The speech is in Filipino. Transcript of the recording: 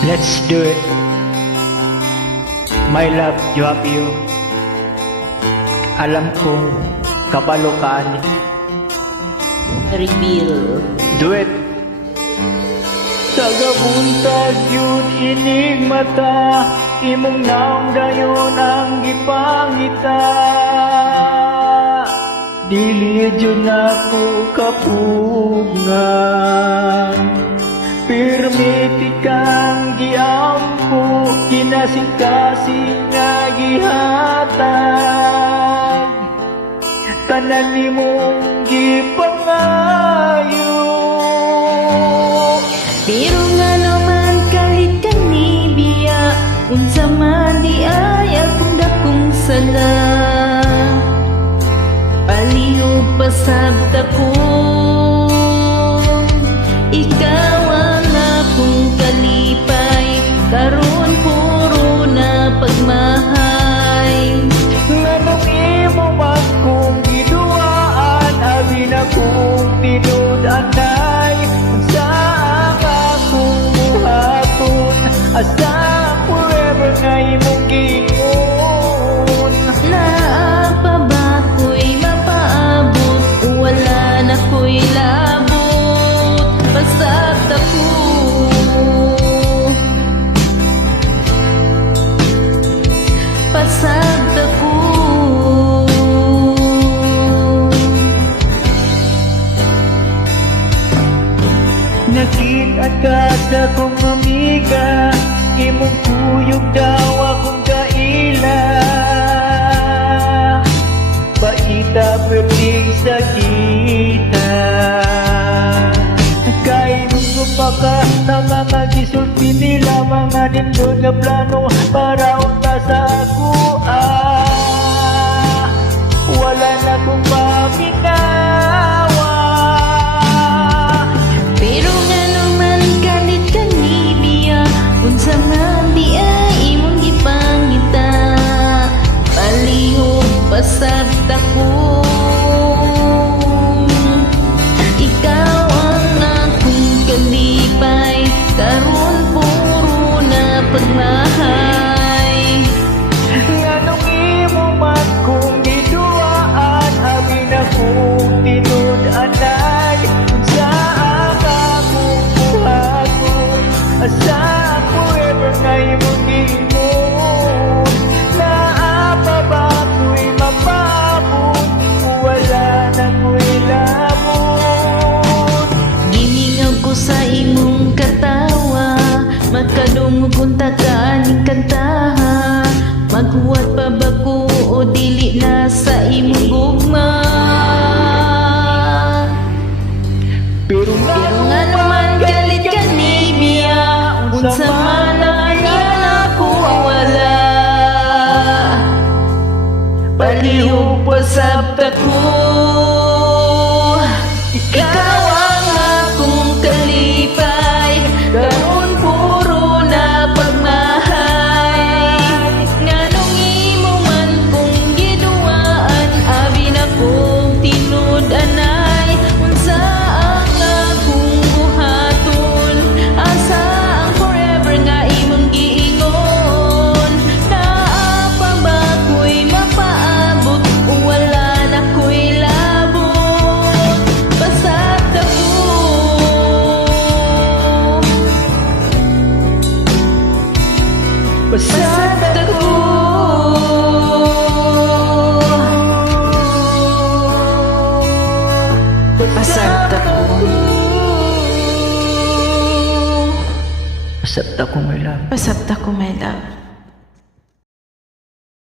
Let's do it. My love, you have you. Alam kong kabalo ka ani. Reveal. Do it. Tagabuntag yun ining mata, imong naong dayon ang gipangita. Dili jud ako kapugngan, pirmiti kang giampo, kinasing-kasing nga gihatag, tanan nimong gipangayo. Pero nga naman kahit kanibiya, unsa man di ay akong dakong sala, palihog pasabta ko, ikaw ang akong kalipay, karon puro na pagmahay. Nganong imo man kung giduaan, abi na kung tinud-anay, sa ang akong buhaton, asa forever nga imong giingon. Naapa ba ko'y mapaabot, wala na ko'y labot, pasabta ko, pasabta ko. Nakita ka sa kong amiga, imong kuyog daw akong kaila. Paita pwedeng sakita, kainong pa na mga gisulti nila, mga nindot nga plano para unta sa ako. Wala na kong mapinawa. Pero nga naman galit ka ni Bia, unsa man di ay imong gipangita, palihog pasabta ko, ikaw ang akong kalipay, karon puro na pagmahay. Nganong imo man kung giduaan, abi na kung tinud-anay, sa ang akong buhaton, asa forever nga imong giingon. Naapa ba ko'y mapabot, wala na ko'y labot. Gimingaw ko sa imong katawa, makadungog unta ka ning kantaha, maghuwat pa ba ko o dili na sa imong gugma. Pero nga naman galit ka ni Bia, unsa man ang yan ako wala, palihog pasabta ko, ikaw ang akong kalipay, karon puro na pagmahay. Nganong imo man kung giduaan, abi na kong tinud-anay, unsa ang akong buhaton, asa ang forever nga imong giingon. Naapa ba ko'y mapaabot, wala na ko'y labot, pasabta ko, pasabta ko, pasabta ko. Pasabta ko, my love. Pasabta ko, my love.